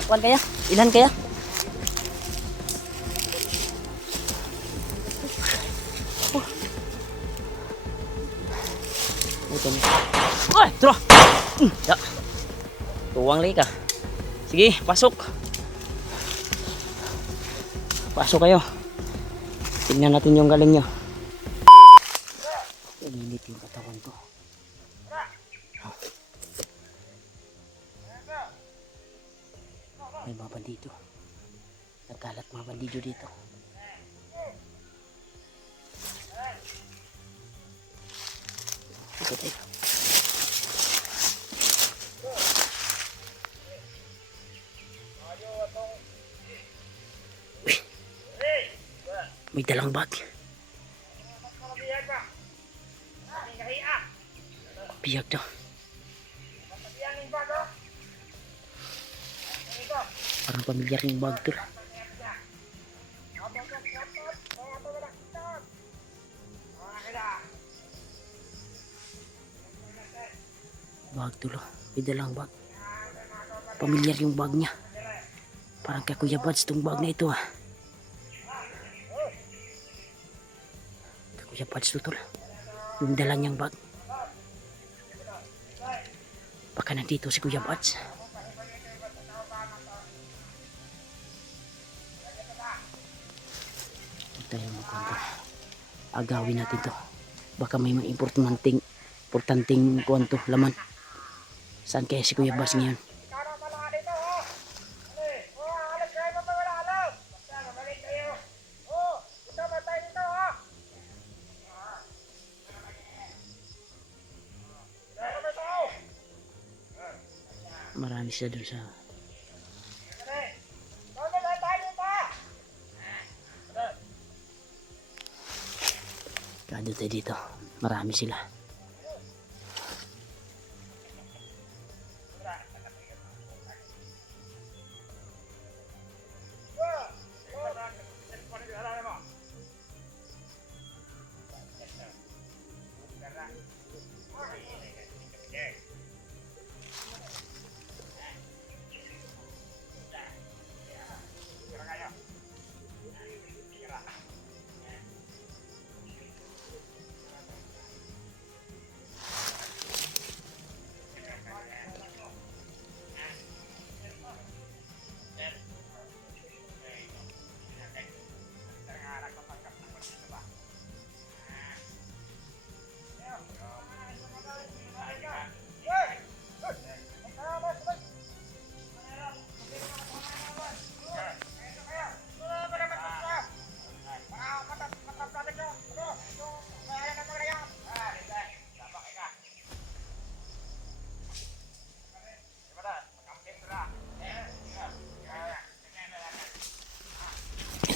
kuan kaya? Ilan kaya? Ito na. Ay, tara. Ya. Tuwang lagi ka. Sige, pasok. Pasok kayo. Tingnan natin yung galing nyo. Init yung katawan ko. May mga bandido. Nagkalat mga bandido dito. Ito tayo. May dalang bag. Biyag daw. Parang pamilyar yung bag to. Bag to lo. May dalang bag. Pamilyar yung bag niya. Parang kay Kuya Buds tong bag na ito ah. Kuya Buds to tol. Yung dala niyang bag. Baka nandito si Kuya Buds. Tayo magkwento. Agawin natin to. Baka may mga importanteng kwento, laman. Saan kaya si Kuya Buds ngayon? Marami siya dun sa kado tayo dito. Marami sila.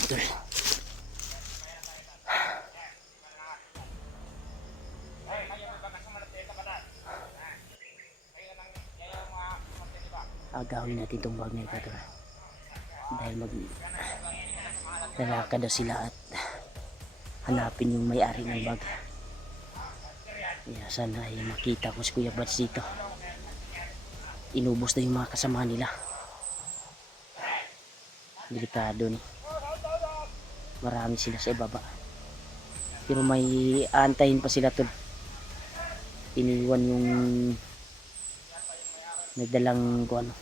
Ito. Agawin natin itong bag na ito. Dahil lalakad daw sila at hanapin yung may-ari ng bag. Yeah, sana ay makita ko si Kuya Buds dito. Inubos na yung mga kasama nila. Delikado ni. Marami sila sa ibaba. Pero may aantayin pa sila tol. Iniwan yung may dalang kung ano.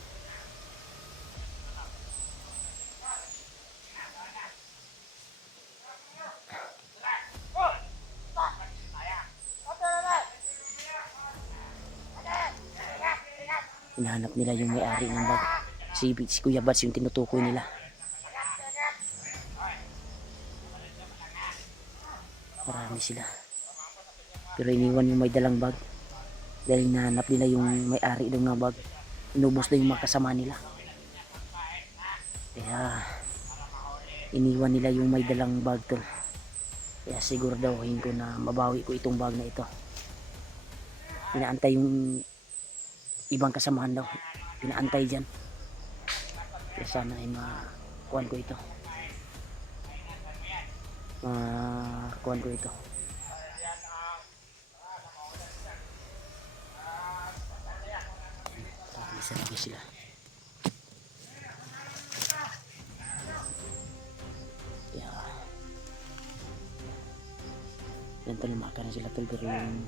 Hinahanap nila yung may-ari ng bag. Si Kuya Buds yung tinutukoy nila. Marami sila. Pero iniwan yung may dalang bag. Dahil hinahanap nila yung may-ari ng bag. Inubos na yung mga kasama nila. Kaya iniwan nila yung may dalang bag tol. Kaya siguraduhin ko na mabawi ko itong bag na ito. Pinaantay yung ibang kasamahan daw. Pinaantay dyan. Kaya sana ay makuhan ko ito. Makuhan ko ito. Isa lagi sila. Yan tol, makanan sila tol, pero yung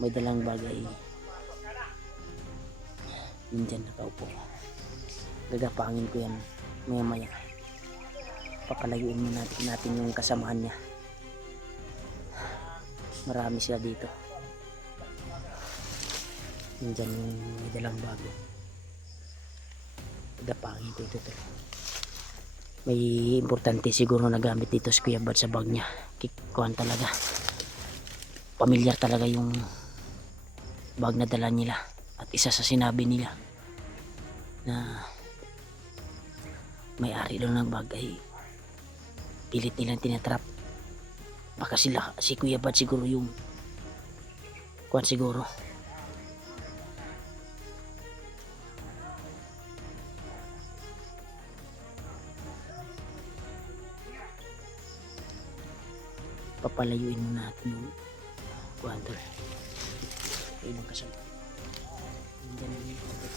may dalang bagay yun dyan nakaupo. Gagapangin ko yan maya maya. Papalayuin mo natin yung kasamahan niya. Marami sila dito. Yun dyan yung may dalang bago. Gagapangin ko ito tol. May importante siguro na gamit dito si Kuya Bad sa bag niya. Kikuhan talaga. Pamilyar talaga yung bag na dala nila. At isa sa sinabi nila na may-ari daw ng bag ay pilit nilang tinatrap. Baka si Kuya Bad siguro yung kuhan siguro. Papalayuin mo natin yung kuhan tol. Ayun ang kasama. Hindi na yung kuhan tol.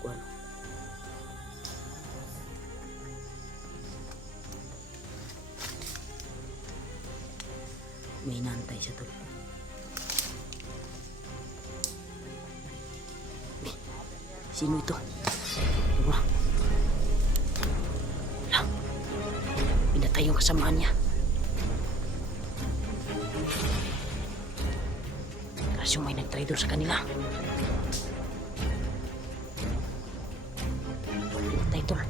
Kuhan. May inantay siya tol. Sino ito? Diba? Lang. Pinatay yung kasamaan niya. Kasi may nag-traitor sa kanila. Pinatay tol.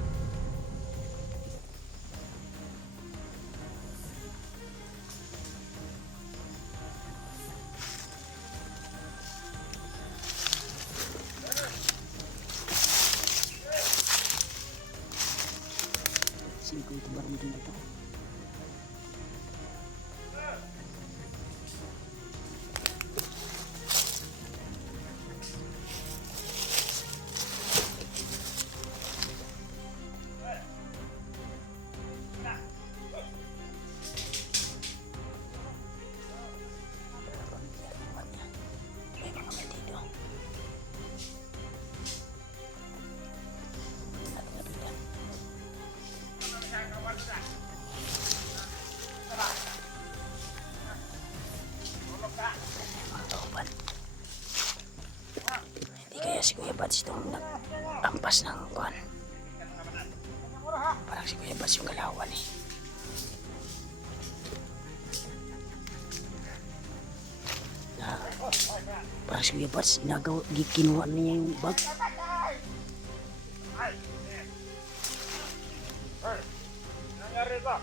Sino ko ito barang dito? May mga bandido. Hindi kaya si Kuya Bad itong nag-ampas ng kuhan. Parang si Kuya Bad yung galawan eh. Parang si Kuya Bad kinuha niya yung bag. Nangyari ba?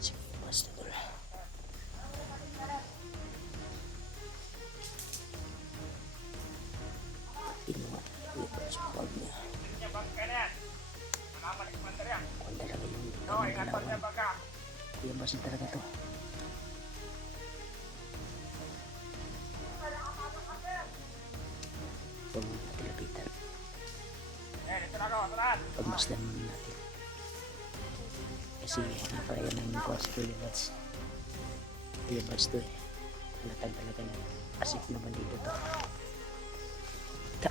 Si Kuya Bad tol. Kinuha Kuya Bad yung bag niya. Kuhan talaga yung galawan. Kuya Bad talaga to. Huwag mo natin lapitan. Pagmasdan muna natin. Kasi napakayan ng kuha si Kuya Bad. Kuya Bad to eh. Halatag talaga na asik naman dito to. Ta.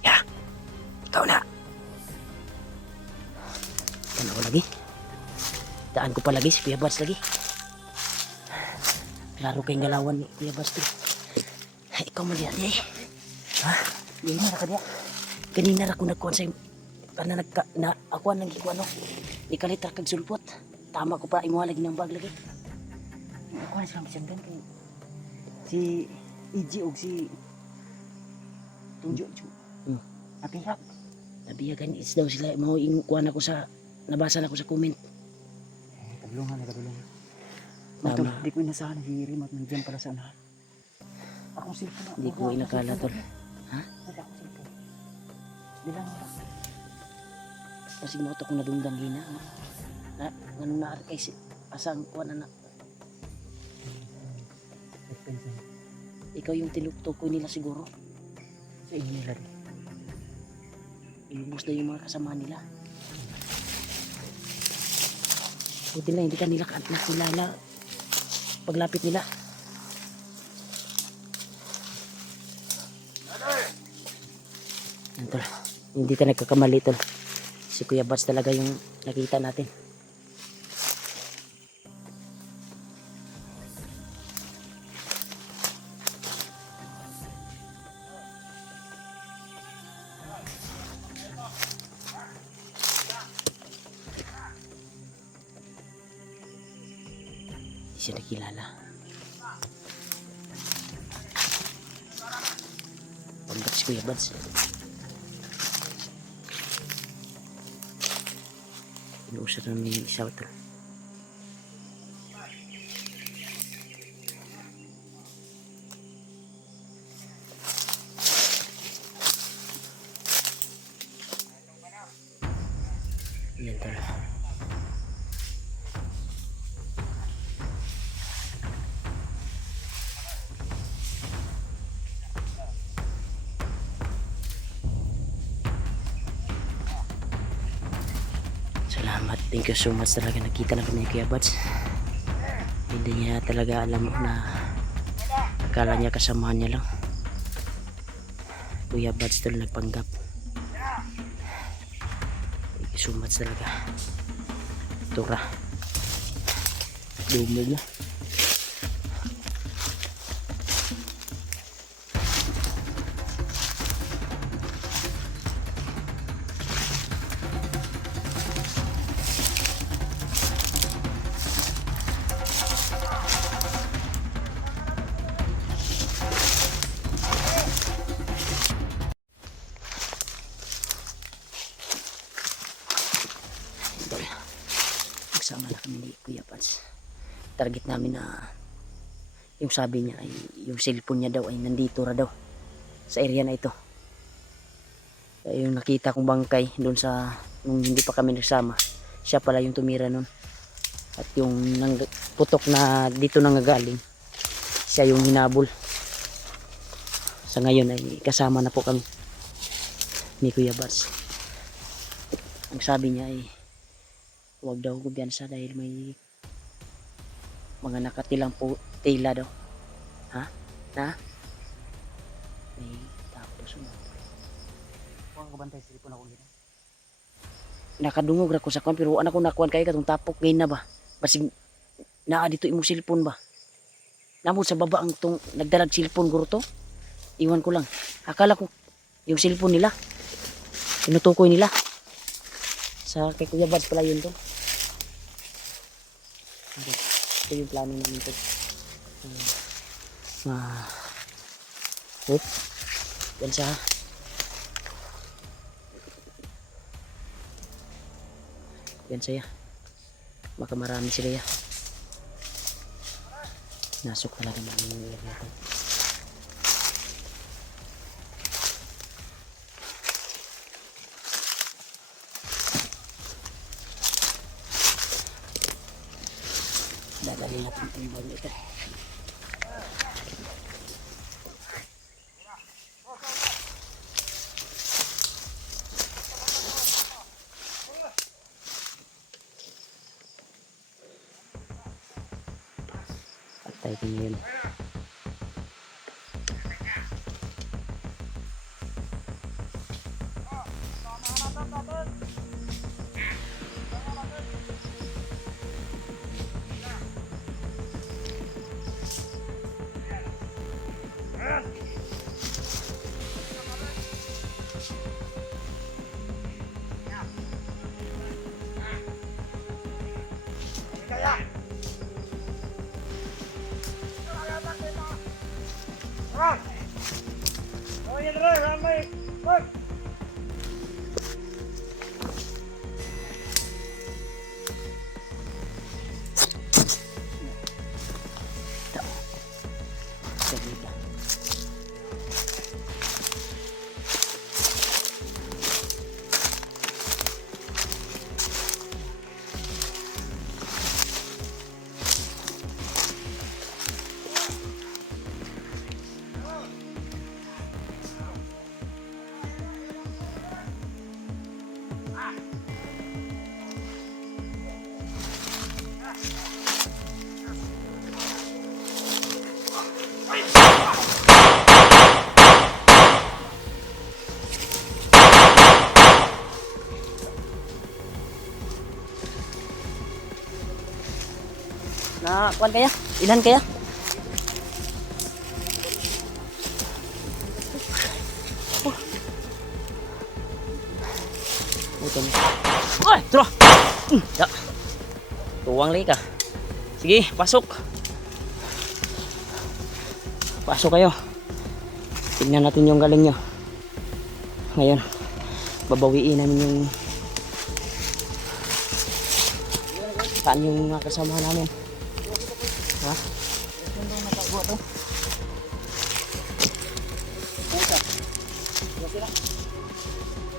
Ya. Ikaw na. Kan ako lagi. Daan ko pa lagi si Kuya Bad lagi. Klaro kayong galawan ni Kuya Bad to. Ikaw mo diyan eh. Ha? Hindi na ka diya. Kanina ra ko nagkuhan sa kana na ako nang gikuan no. Ikalit ra kag sulpot. Tama ko pa imo lagi ng bag lagi. Ako na silang bisanggan kay si EG og si Tunjo. Nabiyak. Nabiyagan is daw sila. Mau kuan ako sa, nabasa na ako sa comment. Kadulungan na kadulungan. Tama. Tol, di ko inasahan si remote nandiyan pala sa unahan. Akong cellphone. Hindi ko inakala tol. Ha? Wala akong cellphone. Bilang oras. Kasi mo ito kung nadungdan gina. Na, ganun na kay si asang kuan na. Ikaw yung tinutukoy nila siguro. Sa inyo nila rin. Ilubos na yung mga kasama nila. Buti na hindi ka nila nakilala paglapit nila. Yan tol. Hindi ka nagkakamali tol. Si Kuya Bats talaga yung nakita natin. Hindi siya nakilala. Panggap si Kuya Bats. Inuusap namin yung isa tol. Yan tol. Salamat. Thank you so much talaga. Nakita na kami ni Kuya Bats. Hindi niya talaga alam na akala niya kasamahan niya lang. Kuya Bats tol nagpanggap. Thank you so much talaga. Tura. Dumog na. Magsama na kami ni Kuya Bats. Target namin na yung sabi niya ay yung cellphone niya daw ay nandito ra daw sa area na ito. Yung nakita kong bangkay doon sa nung hindi pa kami nagsama, siya pala yung tumira nun. At yung putok na dito nangagaling, siya yung hinabol. Sa ngayon ay kasama na po kami ni Kuya Bats. Ang sabi niya ay huwag daw kumpiyansa dahil may mga nakatilang po tela daw. Ha? Na? May tapos mo. Huwag kabantay sa cellphone ako dito. Nakadungog ra ko sa kwan pero anak ko nakuan kay katong tapok ngayon na ba? Basig naa dito imong cellphone ba? Namo sa baba ang tong nagdalag cellphone guro to. Iwan ko lang. Akala ko yung cellphone nila. Tinutukoy nila. Sa kay Kuya Bats pala yun to. Ito yung plano namin to. Yan siya. Yan siya. Baka marami sila ya. Nasok talaga namin yung natin. Dadali natin ang bag ito. Patay ko ngayon. kuan kaya? Ilan kaya? Ito na. Ay, tara. Ya. Tuwang lagi ka. Sige, pasok. Pasok kayo. Tignan natin yung galing nyo. Ngayon, babawiin namin yung saan yung mga kasama namin. Ha? Saan daw nakagawa to? Pusa. Diba sila?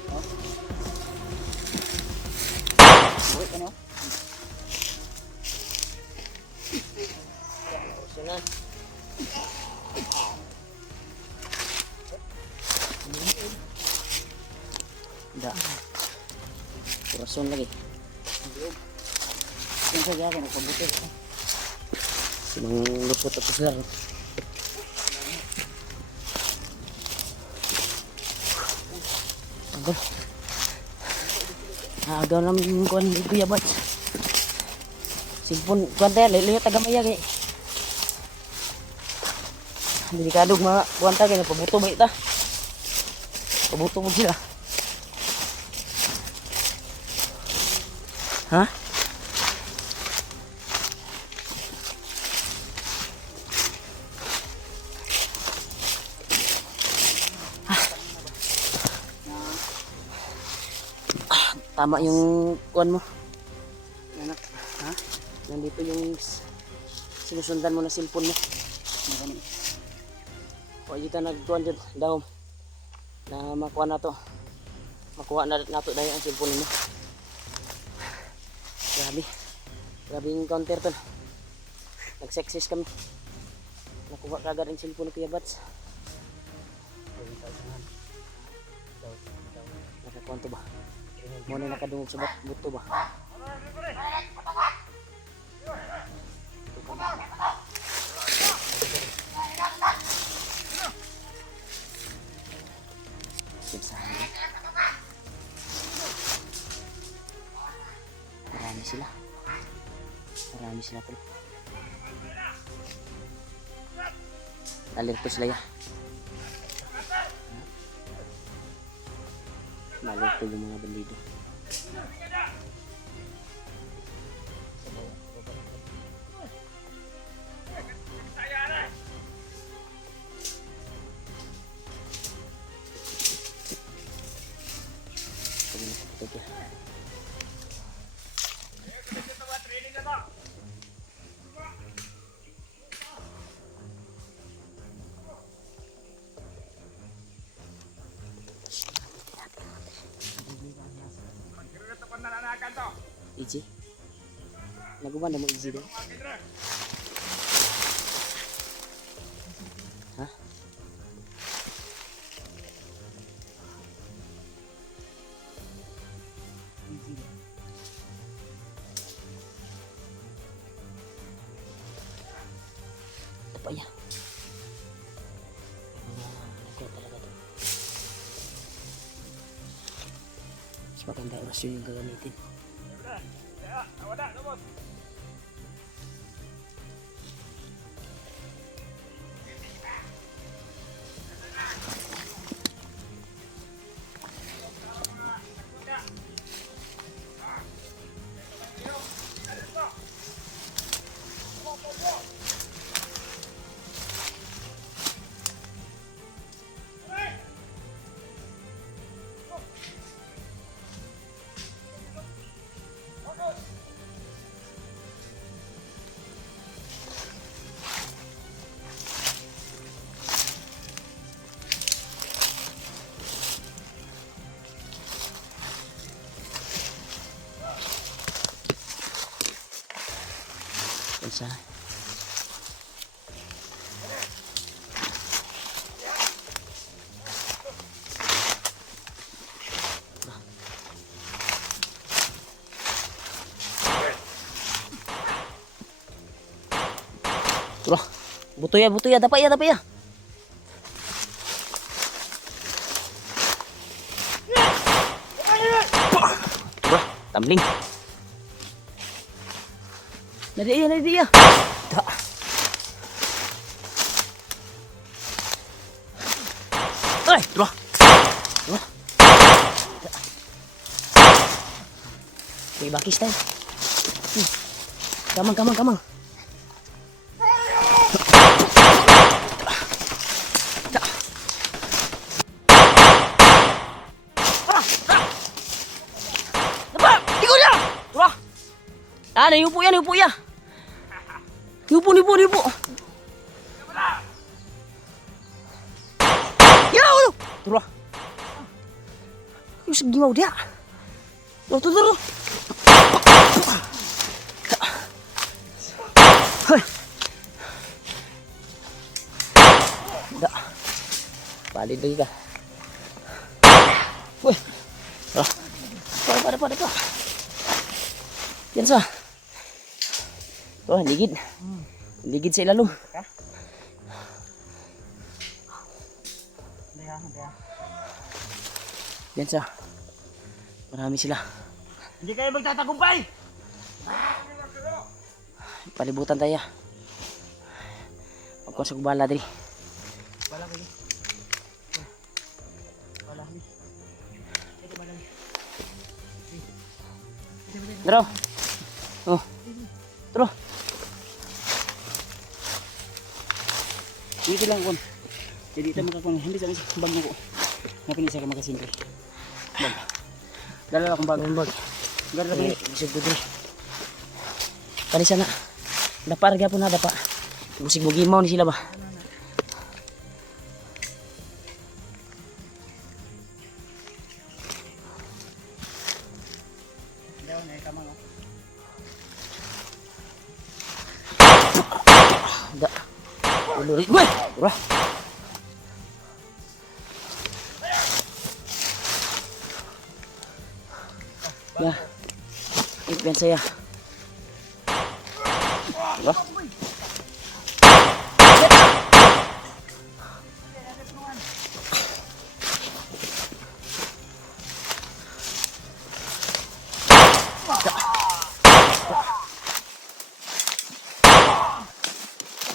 Oh. Buhay ka no? Sunan. Da. Kurason lagi. Saan sa gawin? Nagpabuti. Sinang lupot ako sila. Agol. Agaw naman kuan ni Kuya Bats. Sipon kuan tayo, liliyo tagamaya kay. Delikado mga kuan ta kay pabuto ba ita. Pabuto mo sila. Ha? Tama yung kuan mo. Anak. Ha? Nandito yung sinusundan mo na cellphone mo. Nakani. O di ka nagkuhan dyan, dahom. Na makuha na to. Makuha na nato dahil ang cellphone mo. Grabe. Grabe yung counter to. Nag-success kami. Nakuha kagad ang cellphone ni Kuya Bats. Nakakuha to ba? Muna nakadungog sa buto ba? Marami sila. Marami sila tuloy. Alerto sila ya. Alerto yung mga bandido. Easy. Nagawa na mo easy daw. Ha? Apa ya? Kuat talaga to. Mas maganda orasyon yung gagamitin. Wala, lumos. Isa. Tuh, butuh ya, dapat ya. Tuh, tumbling. Nadi iya. Da. Ay, dua. Dua. Okay, bakis tayo. Kamang. Ah, niupo ya. Niupo. Ya, ulo. Turun. Yung segimaw dia. Turun. Hoy. Da. Balik lagi ka. Weh. Pada. Yan sa. Oh, ligid. Ligid sa ilalim. Yan sa. Marami sila. Hindi kayo magtatagumpay! Palibutan tayo. Pagkuhan sa kubala dali. Daro. Oh. Daro. Dito lang kon. Jadi ito makakuha. Hindi sa bag mo ko. Napinisa ka makasinti. Bag. Dala akong bag. Bag. Dala lagi. Bisig ko dali. Kali sana. Dapa harga pun ada pak. Musik mugimaw ni sila ba? Da. Ulurit gue. Wah. Ya. Ipian saya. Wah.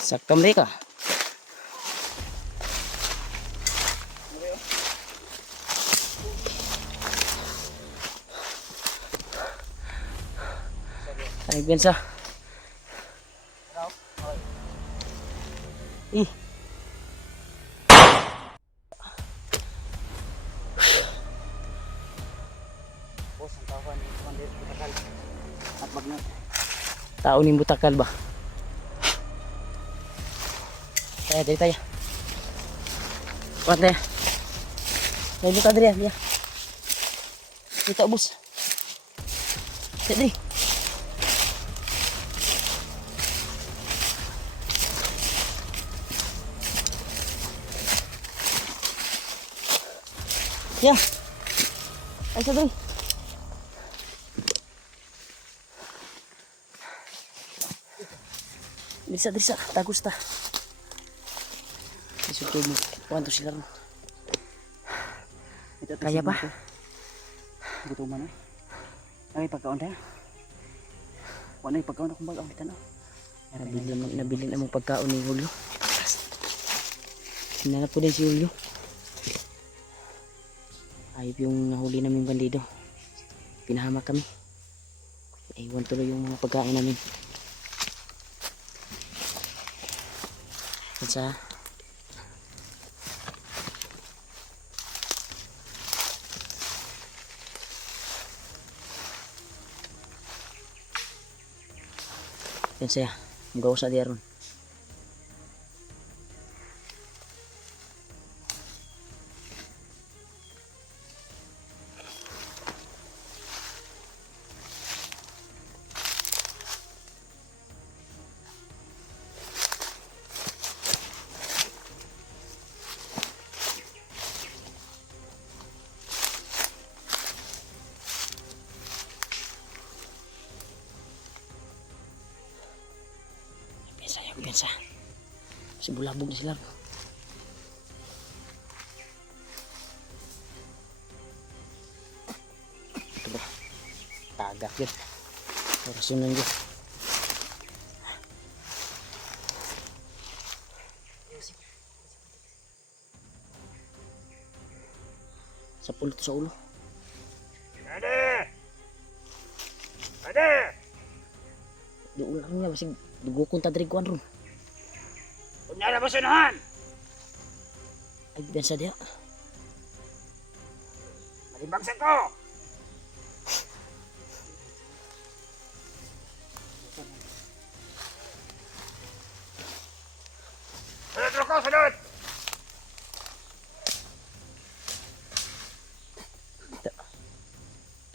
Sakto mereka. Ay, biasa. Ih. Bos, ang tawag ni Commander Butakal. At bag na. Tao ni Butakal ba? Dari tayo. Kuat deh. Dari buka dari ya. Kita bus. Jadi. Ya. Ayo dari. Bisa, tagus ta. Isuto mo. Kuanto sila ron. Kaya pa? Gutuman na. Ay, pagkaon tayo. Wala yung pagkaon akong bag. Kita na. Nabili na mong pagkaon ni Julio. Hinanap po din si Julio. Ayop yung nahuli naming bandido. Pinahamak kami. Iwan tuloy yung mga pagkain namin. At sa yan saya, mga usa diya ron. Piensa. Si bulabog na sila. Ito ba? Tagak yun. Orasyon lang yun. Sa pulot sa ulo. Ade! Ade! Doon lang niya, basig dugo kong tadriguan ron. Kunyara mo sunahan! Ay, bensa diya. Malimbangsan ko! Sunod ko, sunod!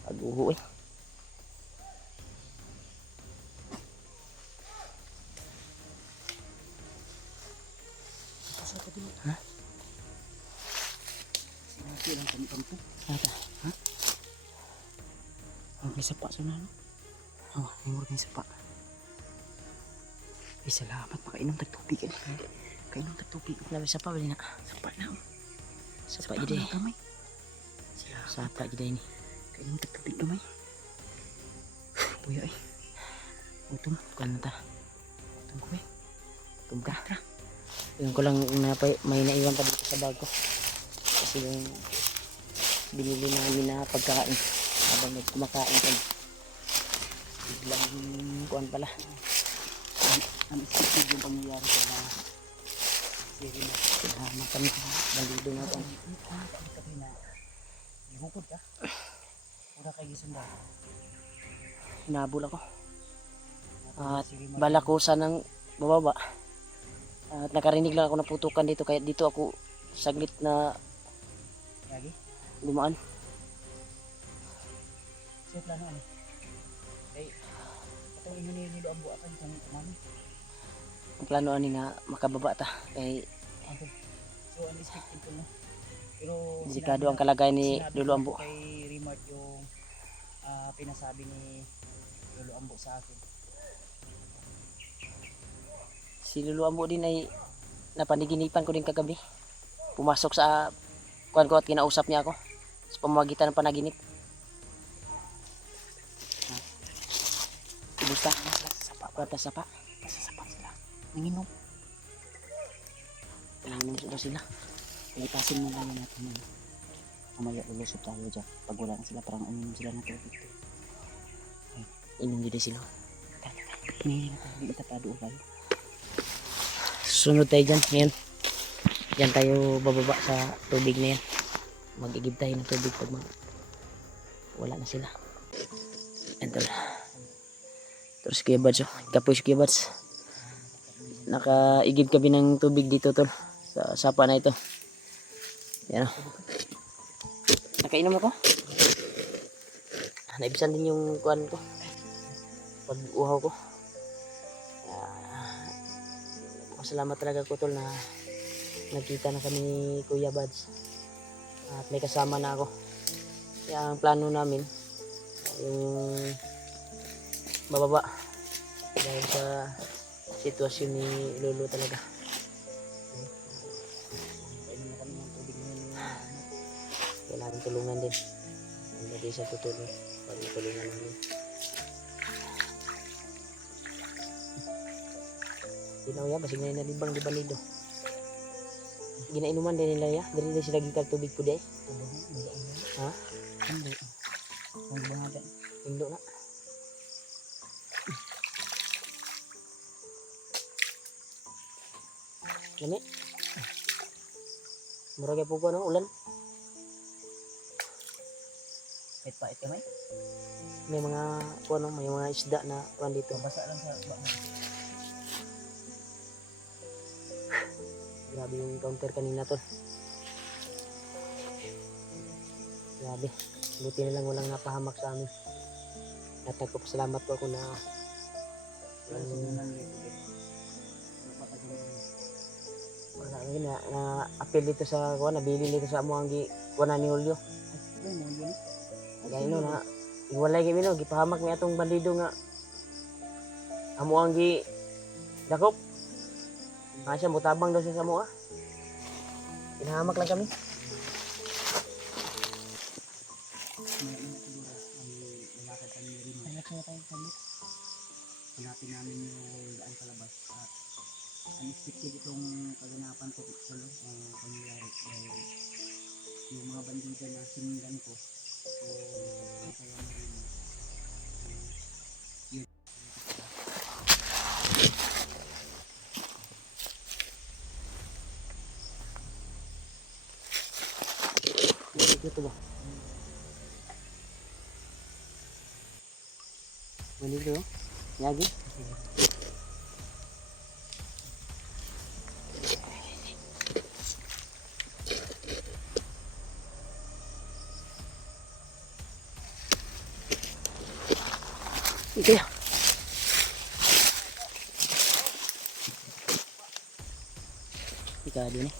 Aguho eh. Ha? Sinabi lang kami kampo. Nata? Ha? Oh, may sapa sa nano. Oh, may murag may sapa. Ay, salamat. Makainom tagtubig eh. Kainom tagtubig. Labi sa pa, bali na. Sapa na. Sa pa, gida eh. Kamay. Sa pa, gida ini. Kainom tagtubig kamay. Buya eh. Utom. Kuan ta. Utom ko eh. Tumka. Yung ko lang may naiwan pa dito sa bag ko. Kasi yung binili namin na pagkain. Habang kumakain ko. Biglang kuan pala. Unexpected yung pangyayari sa mga siri na. Sinama kami. Balido na ito. Kami na gihukod ka. Ura kay gisunda. Hinabol ako. At balakusan ng bababa. At nakarinig lang ako na putukan dito. Kaya dito ako saglit na Yagi. lumaan. So plano ano? Kay atong inyo ni Nilo Ambo akan kami kumami. Ang plano ani nga makababa ta. Kay Ato. So unexpected po no. Pero delikado ang kalagayan ni Lolo Ambo. Kay Remark yung pinasabi ni Lolo Ambo sa akin. Si Lolo Ambo din ay napaniginipan ko din kagabi. Pumasok sa kuan ko at kinausap niya ako sa pamamagitan ng panaginip. Kumusta? Kwata sapa. Masasapa sila. Nanginom. Nanginom sila sila. Itasin mo lang natin yun. Mamaya lulusot tayo dyan. Pag wala na sila, parang uminom sila ng tubig. Inom din sila. Hindi na tayo itapado kayo. Sunod tayo dyan. Ngayon. Dyan tayo bababa sa tubig na yan. Mag-igib tayo ng tubig pag wala na sila. Enter. Terus Kuya Bads. Kapoy si Kuya Bads. Nakaigib kami ng tubig dito tol. Sa sapa na ito. Yan o. Nakainom ako. Naibisan din yung kuhan ko. Pag uhaw ko. Salamat talaga ko tol na nakita na kami ni Kuya Bads. At may kasama na ako. Kaya ang plano namin yung bababa dahil sa sitwasyon ni Lolo talaga. Kailangan tulungan din. Hindi siya tutulong pag tulungan namin. Ginaw ya, basig na nalibang di balido. Ginainuman din nila ya, dili din sila gikag tubig po di. Ha? Hindi. Ang bangaga. Indo na. Gani. Murag po ko no ulan. Kahit pait kamay. May mga kuno, may mga isda na kuan dito. Basa lang sa baka. Grabe yung counter kanina tol. Grabe. Buti na lang walang napahamak sa amin. At nagpapasalamat po ako na wala na apel dito sa kuha, nabili dito sa amo ang kuha ni Julio. Kaya na iwalay kami no, gipahamak mi atong bandido nga amo ang dakop. Siya mutabang daw siya sa amo ah. Inahamak lang kami. Hanapin namin yung daan palabas at unexpected itong kaganapan ko sa pangyayari dahil yung mga bandida na sinundan ko. So, kaya mo rin. Ito ba? Manilo, yagi. Ito ya. Ika din eh.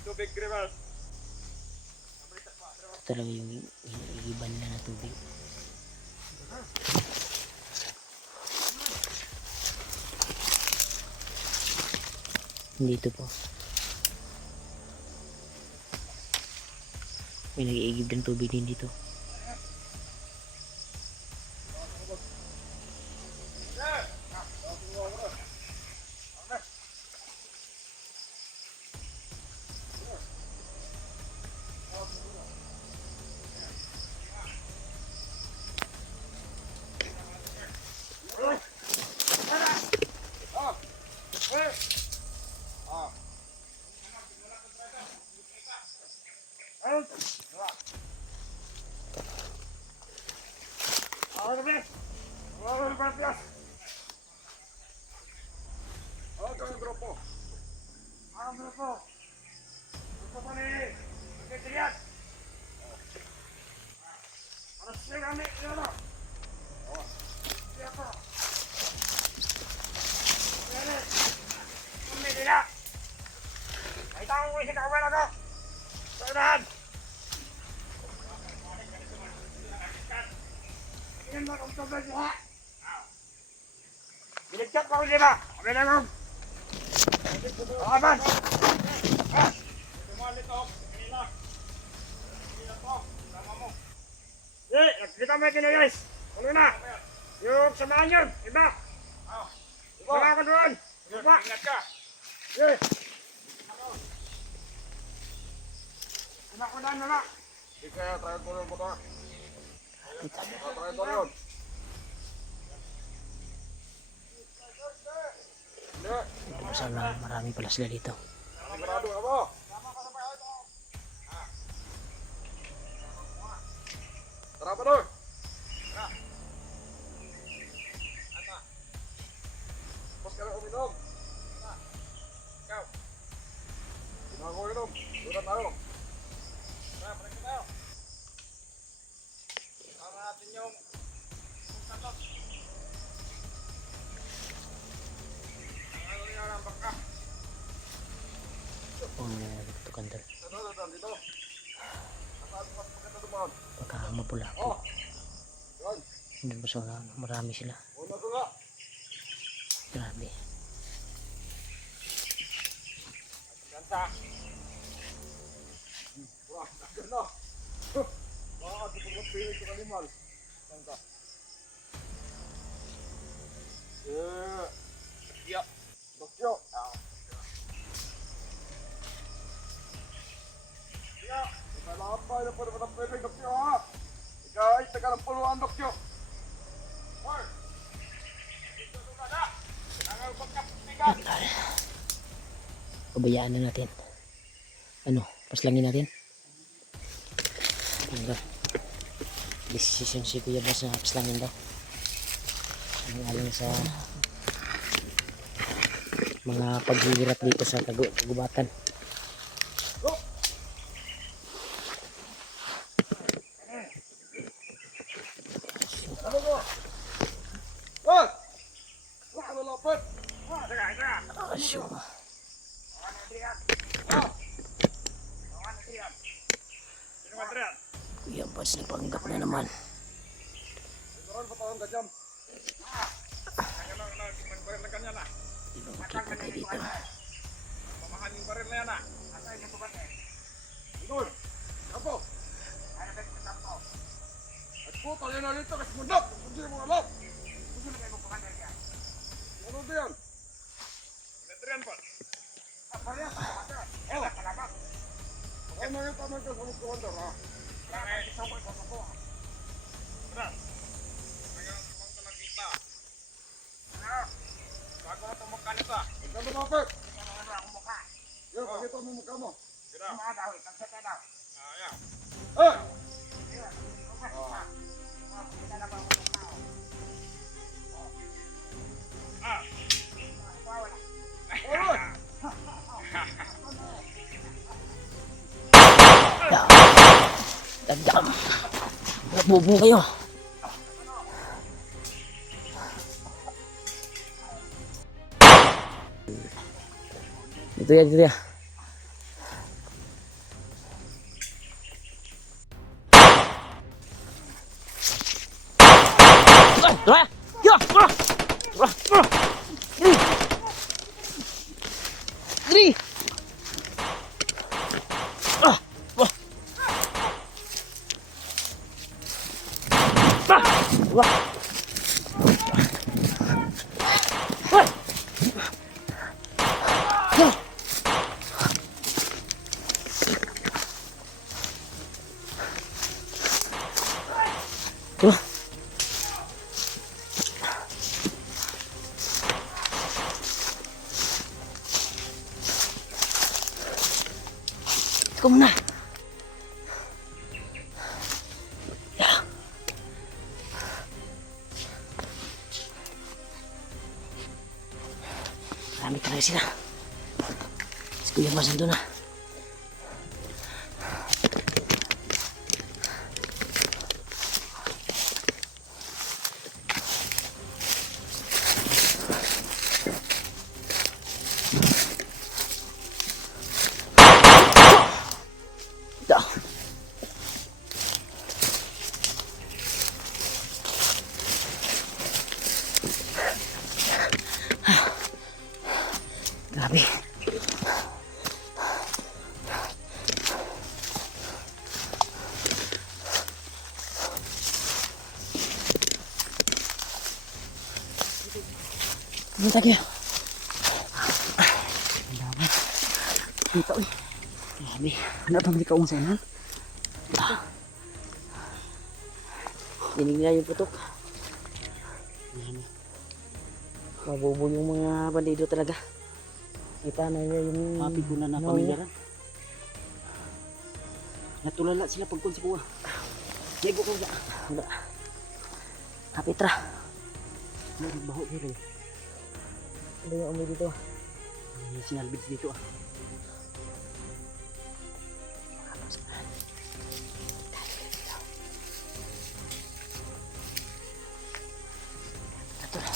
Tubig, Grimal. Talaga yung iiban na na tubig. Dito po. May nag-iigib ng tubig din dito. Ay, tao ko si kawan ako. Saunahan. Tingnan mo kung tubig ha. Biligtad pa ko lima. Kami na lang. Aman. Tumalit ako. Kanina. Kanina po. Tama mo. Kita mo ito na guys. Ano na? Yung samahan yun. Iba. Iba ka doon. Iba. Ingat ka. Kunakunan na na. Hindi kaya tayo ko rin mo ito. Tayo ko rin. Dito sana marami pala sila dito. Sigurado ka ba? Tara pa doon. Tara. Ata. Pas ka na uminom. Ikaw. Hindi na ako uminom. Doon tayo. Tara, balik na tayo. Tama natin yung satot. Ano niya ang baka? Ang tukan dal. Dito. Nasaan mas maganda dumaan? Baka mapula. Oh. Yan. Hindi mo sa marami sila. Una ko nga. Grabe. Ganda. Wah, ganda. Wah, di ko pilit ko animal. Ganda. Yeah. Dokyo. Yeah. Kalapay na po naman ang pwede, Dokyo, ha? Ikaw ay taga ng puluhan, Dokyo. Hoy! Dito ka na! Nangal pagkapigan! Pabayaan na natin. Ano, paslangin natin. Hanggang decision si Kuya Boss na paslangin daw. Ang alang sa mga paghihirap dito sa kagubatan. Hoy! Wah, lalapit! Wah, teka! Asyo. Kuya Boss na panggap na naman. Ikaw pa tawang gajam. Tagay dito. Pamahan yung baril na yan ah. Asay mo tuban eh. Idol, kapo. Ano ba yung kapo? At po, tayo na dito kasi mundok. Hindi mo alam. Hindi mo kayo kumander yan. Ano ba yan? Kumander po. Apa yan? Oh, salamat. Ay, mga tamang ka sa mga kumander ha. Ay, isang ko sa ko. Tara. Ngayon, kumang ka nakita. Ano? Bago na tumukha nito ah. Ikaw ba bakit? Ano ang mukha? Yo, pakita mo mukha mo. Gila. Mga daw, kansete daw. Ah, yeah. Eh! Ah. Alright. Dagdam. Nabubo kayo. Dito ya, dito ya. Rồi, vô, rồi, đi, đi, Ikaw muna. Yeah. Marami talaga sila. Si Kuya Mas nandun na. Ito. Grabe. Pumunta kayo. Dito eh. Grabe. Ano ba hindi ka unsahan? Dinig nila yung putok. Mabubo yung mga bandido talaga. Kita na niya yung... Mapigunan na pamilyaran. Natulala sila pagkon sa kuha. Ligo ko dyan. Wala. Kapitra. Baho dito. Ano yung amoy dito? May sinalbits dito ah. Ito na.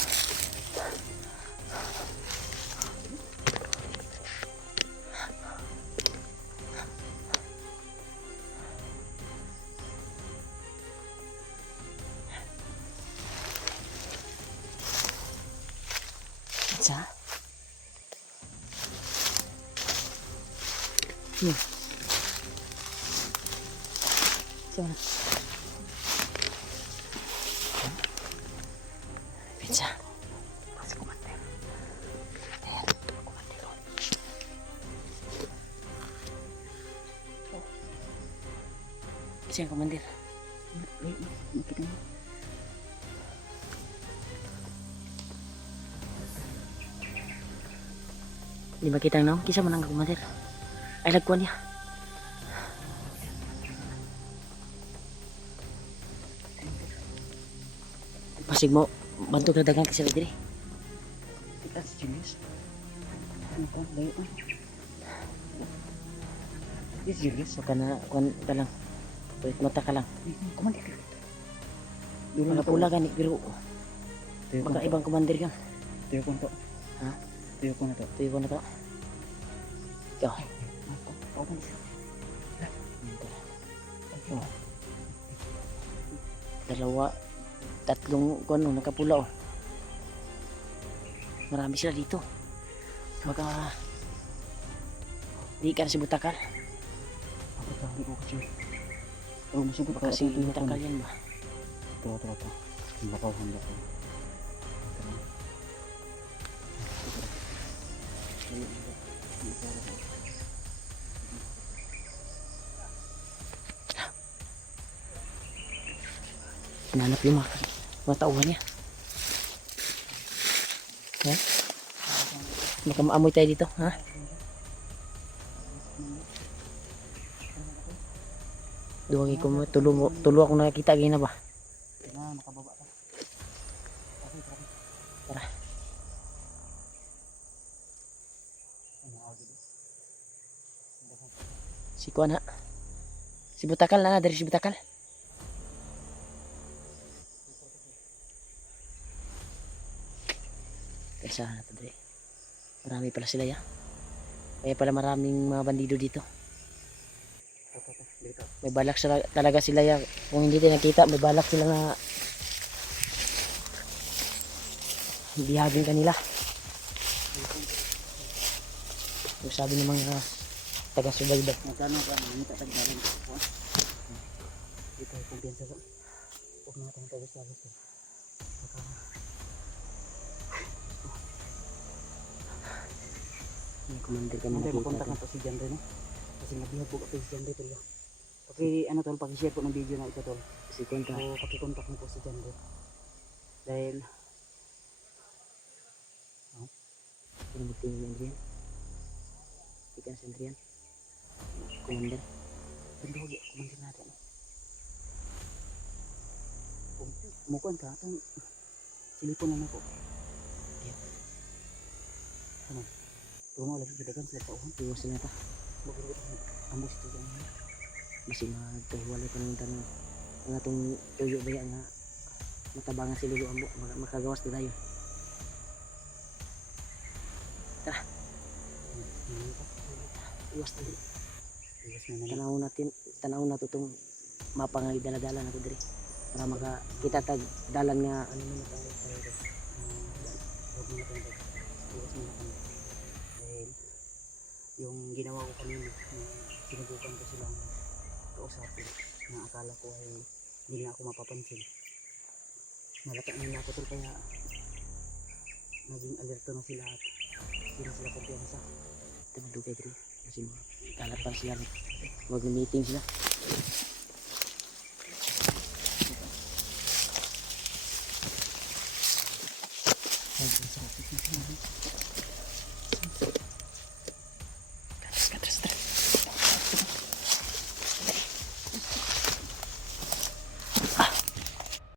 Sa? Sana. Pizza. Pasok kumante. Ayan, kumante ko. Siyang kumandir. Makita mo. Di makita ang naong, kisa man ang kumandir. Ay, lagkuhan niya. Pasig mo, bantok na dagang kasi diri. Kita si Julius. Ano pa? Layo pa. This Julius. So, kana, kuhan ka lang. Tuwit mata ka lang. Kumandir ka. Mga pula gani, pero Tuyo ko baka na to. ibang kumandir yun. Tuyo ko na to. Ha? Tuyo ko na to. Tuyo ko na to. Ikaw. Ako ba niya? Oh. Dalawa, tatlong kuno nakapula oh. Marami sila dito. Baka di ka na si Butakal. Ako ka, hindi ko kasi. Oh, masih Baka si Butakal yan ba? Ito. Baka handa ko. Hinanap yung mga tauhan niya. Ha? Baka maamoy tayo dito, ha? Duwagi ko mo, tulo ako nakakita gina ba? Na, nakababa ka. Tara. Si Kuan ha? Si Butakal na dari si Butakal. Kaysa na to dre. Marami pala sila ya. Kaya pala maraming mga bandido dito. May balak sila, talaga sila ya. Kung hindi tayo nakita, may balak sila na bihagin kanila. Yung sabi ng mga taga-subaybay. Magkano ba? Hindi ka tagdarin ko. Hindi tayo kumpiyansa ka. Huwag na tayong tagas-tagas ko. Baka... May commander kami Hindi, nakita. makontak na to si Jandre, no? Kasi nabihag po ka si Jandre, tol. Ano tol, pakishare po ng video na ito, tol. Si Kuan ka. So, pakikontak mo po si Jandre. Dahil, Pinabukti ni Adrian. Ikan si Adrian. Commander. pinduhog, kumantin natin. Mukuan ka, itong silipon na ako. Ano? Tumaw lagi kidagan sila tauhan. Iwas sila ta. Bagay ambos ito dyan. Basi magkahiwalay pa ng tanong. Ang atong tuyo ba yan nga. Matabangan sila yung ambo. Makagawas na tayo. Tara. Iwas na din. Iwas na naman. Tanaw na to itong mapa nga dala-dala na to diri. Para makakita tag dalan nga ano naman tayo. Huwag mo na tayo. Iwas mo na kami. Dahil yung ginawa ko kanina, sinubukan ko silang kausapin na akala ko ay hindi na ako mapapansin. Nalata nila ako tol, kaya naging alerto na sila at hindi na sila kumpiyansa. Tumudugay diri. Kasi kalapan sila. Mag-meeting sila. Ay, sa office na sila.